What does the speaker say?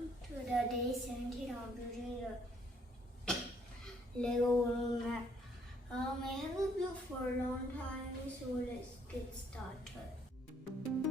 welcome to the day 17 of building the Lego room map. I haven't built for a long time, so let's get started.